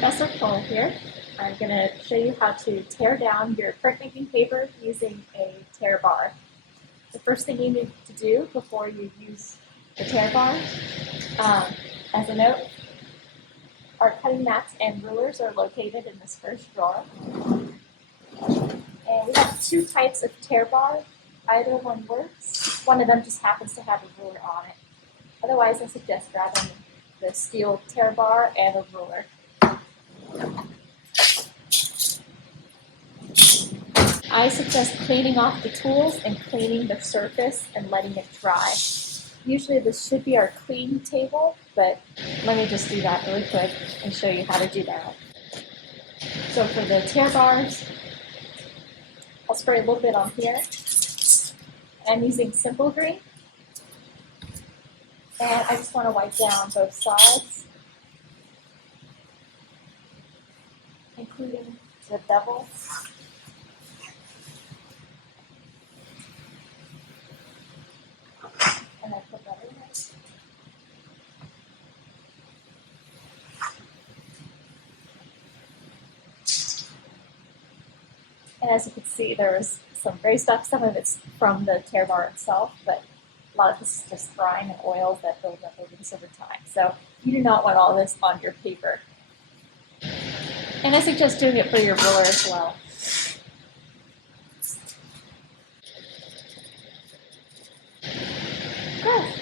Professor Cole here. I'm going to show you how to tear down your printmaking paper using a tear bar. The first thing you need to do before you use the tear bar, as a note, our cutting mats and rulers are located in this first drawer. And we have two types of tear bar. Either one works. One of them just happens to have a ruler on it. Otherwise, I suggest grabbing the steel tear bar and a ruler. I suggest cleaning off the tools and cleaning the surface and letting it dry. Usually this should be our clean table, but let me just do that really quick and show you how to do that. So for the tear bars, I'll spray a little bit on here. I'm using Simple Green. And I just want to wipe down both sides, including the bevel. And I put that in there. And as you can see, there's some gray stuff. Some of it's from the tear bar itself, but a lot of this is just brine and oils that build up over this over time. So you do not want all this on your paper. And I suggest doing it for your ruler as well. Good.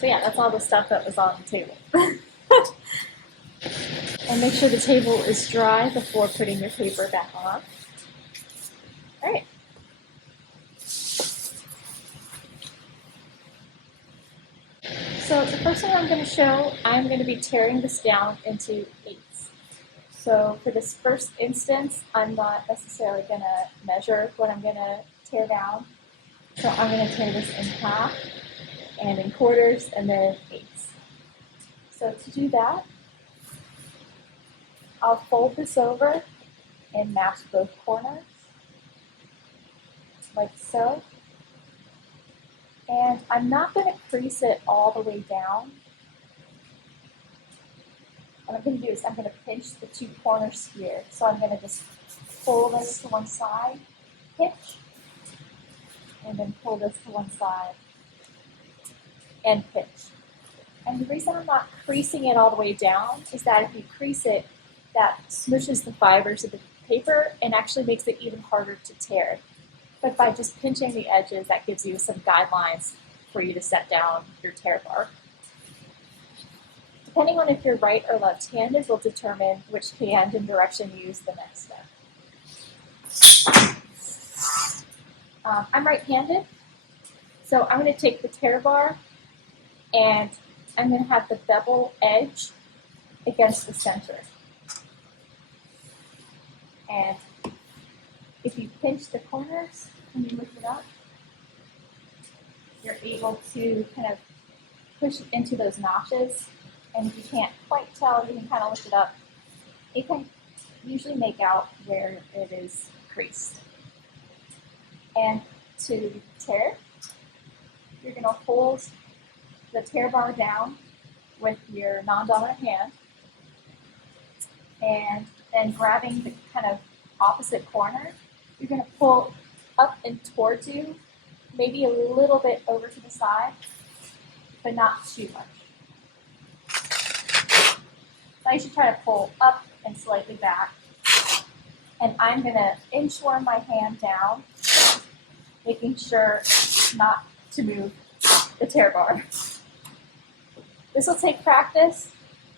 So yeah, that's all the stuff that was on the table. And make sure the table is dry before putting your paper back on. All right. So the first thing I'm going to show, I'm going to be tearing this down into eighths. So for this first instance, I'm not necessarily going to measure what I'm going to tear down. So I'm going to tear this in half, and in quarters, and then eighths. So to do that, I'll fold this over and match both corners, like so. And I'm not going to crease it all the way down. What I'm going to do is I'm going to pinch the two corners here. So I'm going to just pull this to one side, pinch, and then pull this to one side, and pinch. And the reason I'm not creasing it all the way down is that if you crease it, that smushes the fibers of the paper and actually makes it even harder to tear. But by just pinching the edges, that gives you some guidelines for you to set down your tear bar. Depending on if you're right or left-handed will determine which hand and direction you use the next step. I'm right-handed, so I'm going to take the tear bar and I'm going to have the bevel edge against the center. And if you pinch the corners and you lift it up, you're able to kind of push it into those notches. And if you can't quite tell, you can kind of lift it up. You can usually make out where it is creased. And to tear, you're going to hold the tear bar down with your non-dominant hand, and then grabbing the kind of opposite corner, you're going to pull up and towards you, maybe a little bit over to the side, but not too much. So I should try to pull up and slightly back, and I'm going to inchworm my hand down, making sure not to move the tear bar. This will take practice,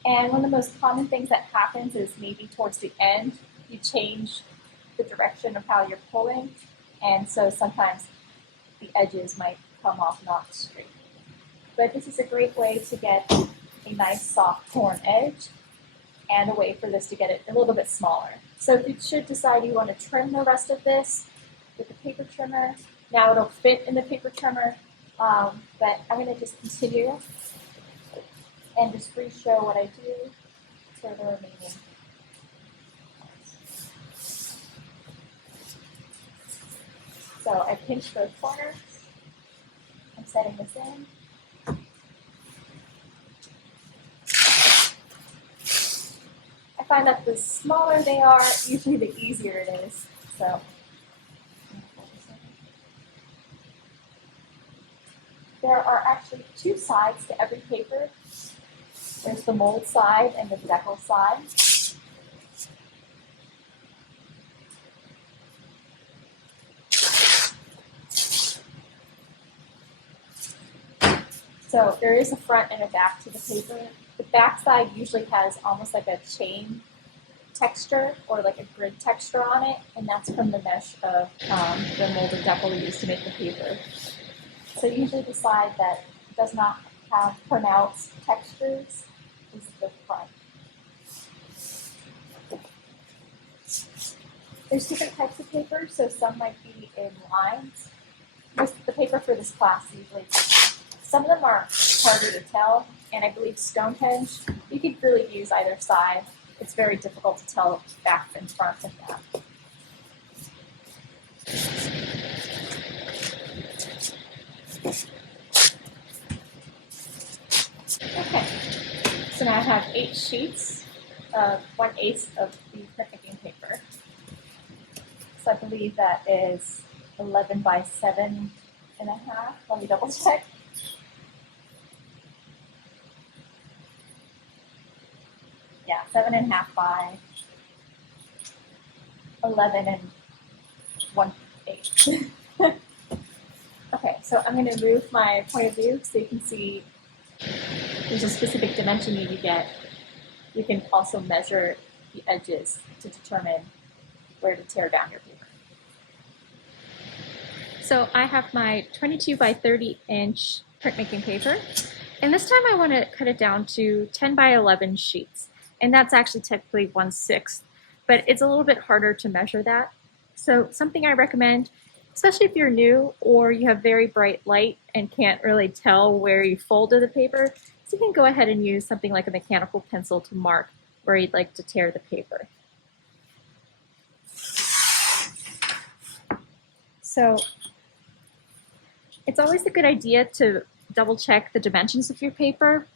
and one of the most common things that happens is maybe towards the end, you change the direction of how you're pulling, and so sometimes the edges might come off not straight. But this is a great way to get a nice soft torn edge, and a way for this to get it a little bit smaller. So if you should decide you want to trim the rest of this with the paper trimmer, now it'll fit in the paper trimmer, but I'm going to just continue and just re-show what I do for the remaining. So I pinch both corners. I'm setting this in. I find that the smaller they are, usually the easier it is. So there are actually two sides to every paper. There's the mold side and the decal side. So there is a front and a back to the paper. The back side usually has almost like a chain texture or like a grid texture on it, and that's from the mesh of the molded decal we use to make the paper. So usually the side that does not have pronounced textures is the front. There's different types of paper, so some might be in lines. The paper for this class usually, some of them are harder to tell, and I believe Stonehenge, you could really use either side. It's very difficult to tell back and front of that. Okay, so now I have 8 sheets of 1/8 of the printmaking paper. So I believe that is 11 by 7.5. Let me double check. Yeah, 7.5 by 11 and 1/8. Okay, so I'm going to move my point of view so you can see there's a specific dimension you get. You can also measure the edges to determine where to tear down your paper. So I have my 22 by 30 inch printmaking paper, and this time I want to cut it down to 10 by 11 sheets, and that's actually typically 1/6, but it's a little bit harder to measure that. So something I recommend, especially if you're new or you have very bright light and can't really tell where you folded the paper, so you can go ahead and use something like a mechanical pencil to mark where you'd like to tear the paper. So it's always a good idea to double check the dimensions of your paper,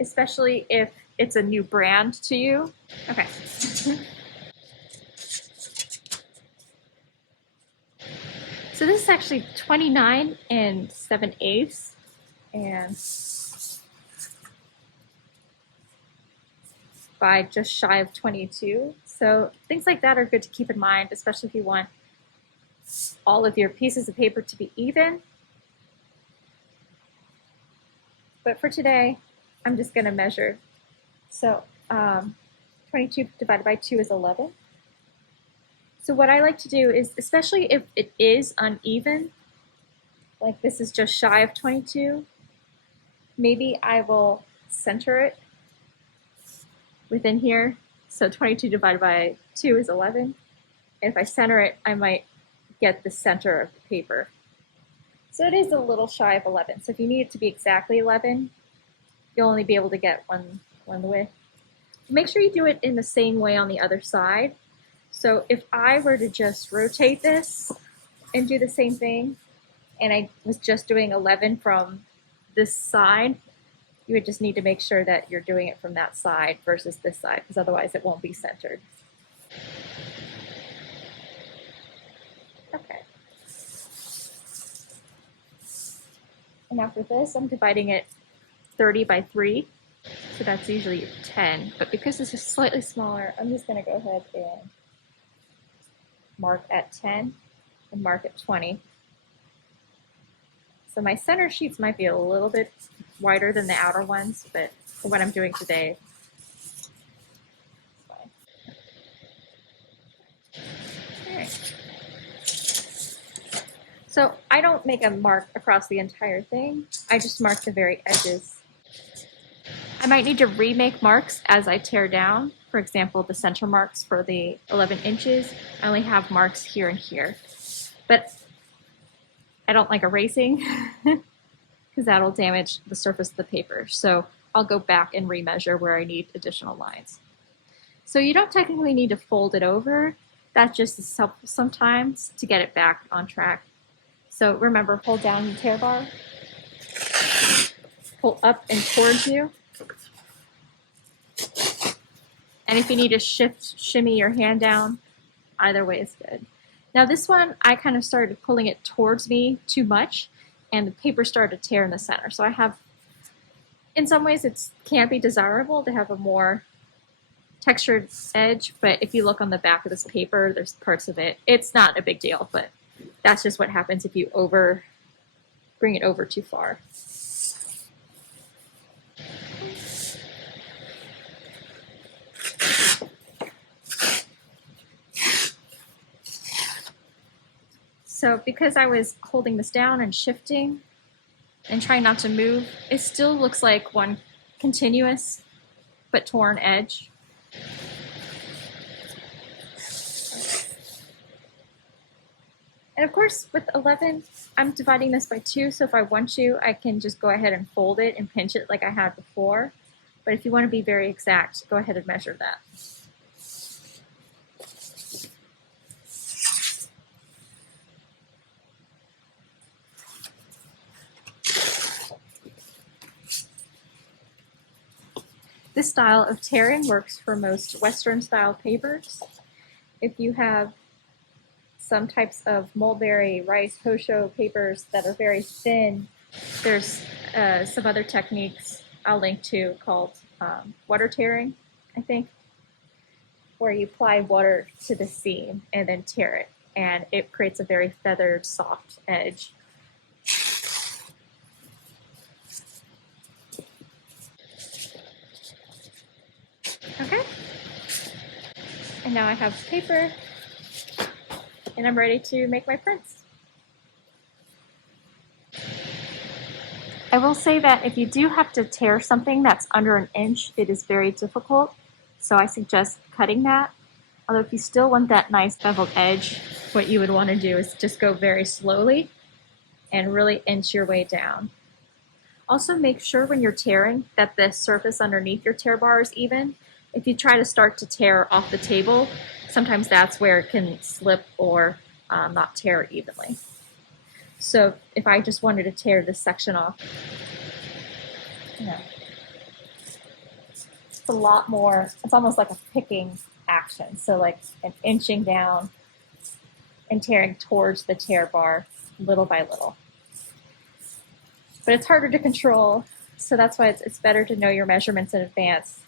especially if it's a new brand to you. Okay. So this is actually 29 and 7/8, and by just shy of 22. So things like that are good to keep in mind, especially if you want all of your pieces of paper to be even. But for today, I'm just going to measure. So 22 divided by 2 is 11. So what I like to do is, especially if it is uneven, like this is just shy of 22, maybe I will center it within here. So 22 divided by 2 is 11. And if I center it, I might get the center of the paper. So it is a little shy of 11. So if you need it to be exactly 11, you'll only be able to get one width. Make sure you do it in the same way on the other side. So if I were to just rotate this and do the same thing, and I was just doing 11 from this side, you would just need to make sure that you're doing it from that side versus this side, because otherwise it won't be centered. Okay. And after this, I'm dividing it 30 by 3. So that's usually 10. But because this is slightly smaller, I'm just going to go ahead and mark at 10 and mark at 20. So my center sheets might be a little bit wider than the outer ones, but for what I'm doing today, it's fine. All right. So I don't make a mark across the entire thing. I just mark the very edges. I might need to remake marks as I tear down. For example, the center marks for the 11 inches, I only have marks here and here. But I don't like erasing because that'll damage the surface of the paper. So I'll go back and remeasure where I need additional lines. So you don't technically need to fold it over. That just is helpful sometimes to get it back on track. So remember, hold down the tear bar, pull up and towards you. And if you need to shimmy your hand down, either way is good. Now this one, I kind of started pulling it towards me too much, and the paper started to tear in the center. So I have, in some ways it can be desirable to have a more textured edge, but if you look on the back of this paper, there's parts of it, it's not a big deal, but that's just what happens if you bring it over too far. So because I was holding this down and shifting and trying not to move, it still looks like one continuous but torn edge. And of course, with 11, I'm dividing this by 2, so if I want to, I can just go ahead and fold it and pinch it like I had before. But if you want to be very exact, go ahead and measure that. This style of tearing works for most Western style papers. If you have some types of mulberry, rice, hosho papers that are very thin, there's some other techniques I'll link to called water tearing, I think, where you apply water to the seam and then tear it, and it creates a very feathered, soft edge. Okay, and now I have paper, and I'm ready to make my prints. I will say that if you do have to tear something that's under an inch, it is very difficult, so I suggest cutting that. Although if you still want that nice beveled edge, what you would want to do is just go very slowly and really inch your way down. Also make sure when you're tearing that the surface underneath your tear bar is even. If you try to start to tear off the table, sometimes that's where it can slip or not tear evenly. So if I just wanted to tear this section off, it's a lot more, it's almost like a picking action. So like an inching down and tearing towards the tear bar little by little. But it's harder to control, so that's why it's better to know your measurements in advance.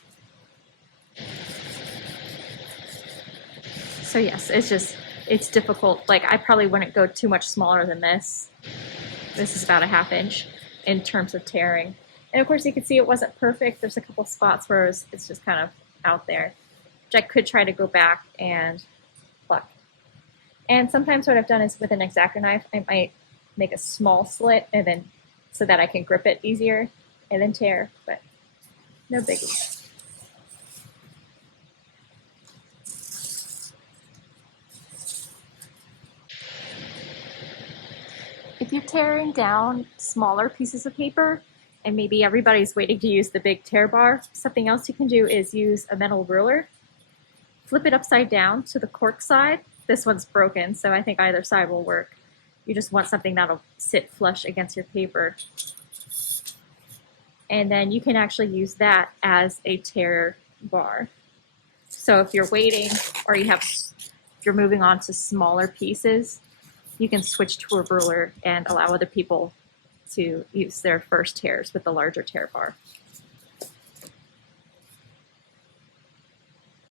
So yes, it's difficult. Like I probably wouldn't go too much smaller than this. This is about a 1/2 inch in terms of tearing. And of course you can see it wasn't perfect. There's a couple spots where it's just kind of out there, which I could try to go back and pluck. And sometimes what I've done is with an X-Acto knife, I might make a small slit and then so that I can grip it easier and then tear, but no biggie. If you're tearing down smaller pieces of paper, and maybe everybody's waiting to use the big tear bar, something else you can do is use a metal ruler. Flip it upside down to the cork side. This one's broken, so I think either side will work. You just want something that'll sit flush against your paper. And then you can actually use that as a tear bar. So if you're waiting or you're moving on to smaller pieces, you can switch to a ruler and allow other people to use their first tears with the larger tear bar.